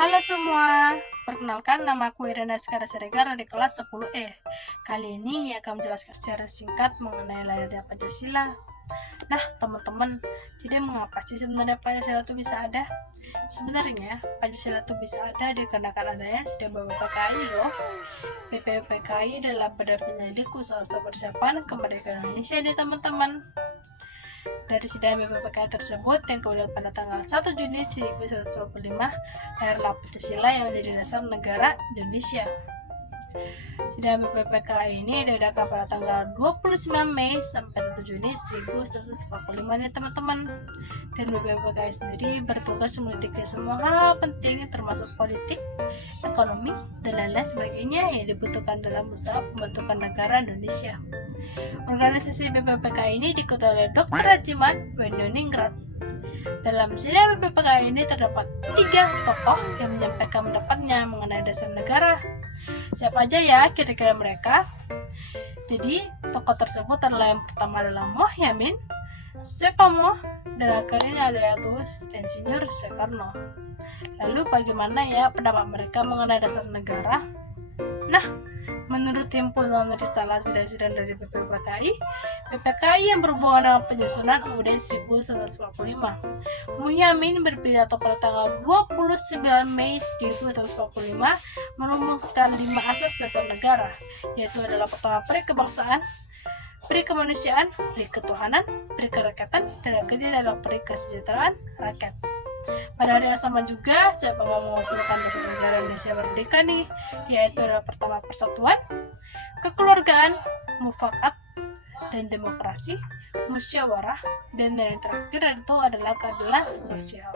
Halo semua, perkenalkan nama aku Irena Skara Siregar dari kelas 10E. Kali ini akan menjelaskan secara singkat mengenai lahirnya Pancasila. Nah, teman-teman, jadi mengapa sih sebenarnya Pancasila itu bisa ada? Sebenarnya, Pancasila itu bisa ada dikarenakan adanya sidang BPPKI loh. BPPKI adalah Badan Penyelidik Usaha Persiapan Kemerdekaan Indonesia nih teman-teman. Dari sidang BPPKI tersebut yang kemudian pada tanggal 1 Juni 1945 lahirlah Pancasila yang menjadi dasar negara Indonesia. Sidang BPPKI ini diadakan pada tanggal 29 Mei sampai 1 Juni 1945 nih teman-teman. Dan BPPKI sendiri bertugas menyelidiki semua hal penting termasuk politik, ekonomi, dan lain-lain sebagainya yang dibutuhkan dalam usaha pembentukan negara Indonesia. Organisasi BPPKI ini diketuai oleh Dr. Rajiman Wendoningrat. Dalam sidang BPPKI ini terdapat 3 tokoh yang menyampaikan pendapatnya mengenai dasar negara. Siapa aja ya kira-kira mereka? Jadi, tokoh tersebut adalah yang pertama adalah Mohyamin, Suparno, dan akhirnya ada Insinyur Soekarno. Lalu bagaimana ya pendapat mereka mengenai dasar negara? Nah, menurut himpunan risalah sidang-sidang dari BPPKI yang berhubungan dengan penyusunan UUD 1945, Mohyamin berpidato pada tanggal 29 Mei 1945 merumuskan 5 asas dasar negara, yaitu adalah pertama peri kebangsaan, peri kemanusiaan, peri ketuhanan, peri kerakyatan, dan ketiga adalah peri kesejahteraan rakyat. Pada hari yang sama juga, siapa mau mengusulkan dari negara Indonesia merdeka nih, yaitu adalah pertama persatuan, kekeluargaan, mufakat, dan demokrasi, musyawarah, dan yang terakhir itu adalah keadilan sosial.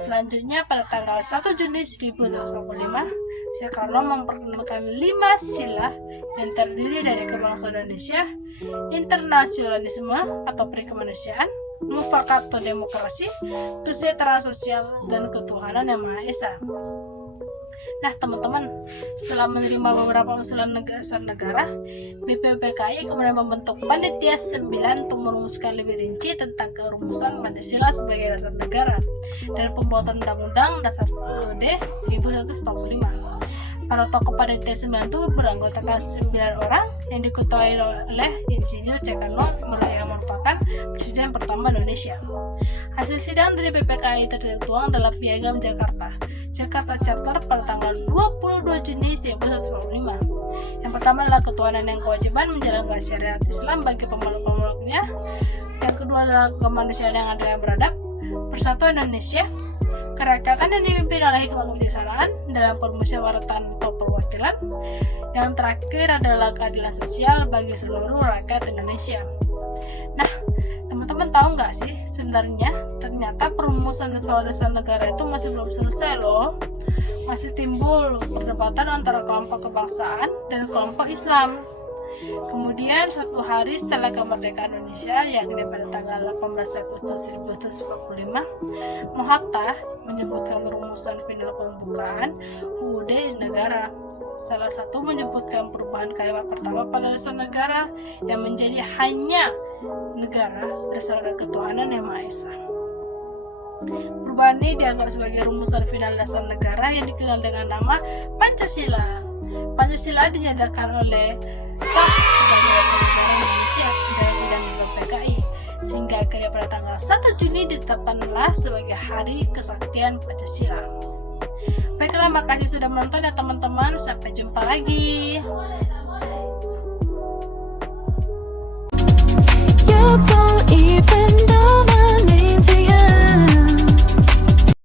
Selanjutnya pada tanggal 1 Juni 1945, Soekarno memperkenalkan 5 sila yang terdiri dari kebangsaan Indonesia, internasionalisme atau peri kemanusiaan, mufakat atau demokrasi, kesejahteraan sosial, dan ketuhanan yang Maha Esa. Nah teman-teman, setelah menerima beberapa usulan dasar negara, BPPKI kemudian membentuk Panitia 9 untuk merumuskan lebih rinci tentang kerumusan Pancasila sebagai dasar negara dan pembuatan Undang-Undang Dasar UUD 1945. Para tokoh Panitia 9 itu beranggotakan 9 orang yang diketuai oleh Insinyur Soekarno yang merupakan Presiden pertama Indonesia. Hasil sidang dari BPPKI tertuang dalam Piagam Jakarta Charter pada tanggal 22 Juni 1945. Yang pertama adalah ketuhanan yang kewajiban menjalankan syariat Islam bagi pemeluk-pemeluknya. Yang kedua adalah kemanusiaan yang adil dan beradab, persatuan Indonesia, kerakyatan yang dipimpin oleh hikmah kebijaksanaan dalam permusyawaratan atau perwakilan. Yang terakhir adalah keadilan sosial bagi seluruh rakyat Indonesia. Nah, teman-teman tahu nggak sih sebenarnya ternyata perumusan soal dasar negara itu masih belum selesai loh. Masih timbul perdebatan antara kelompok kebangsaan dan kelompok Islam. Kemudian satu hari setelah kemerdekaan Indonesia, yakni pada tanggal 18 Agustus 1945, Mohatta menyebutkan rumusan final pembukaan UUD negara. Salah satu menyebutkan perubahan kalimat pertama pada dasar negara yang menjadi hanya negara berdasarkan ketuhanan yang Maha Esa. Perubahan ini dianggap sebagai rumusan final dasar negara yang dikenal dengan nama Pancasila. Pancasila dinyatakan oleh sah sebagai dasar negara Indonesia dalam sidang BPPKI, sehingga akhirnya pada tanggal 1 Juni ditetapkanlah sebagai Hari Kesaktian Pancasila. Baiklah, makasih sudah menonton ya teman-teman. Sampai jumpa lagi.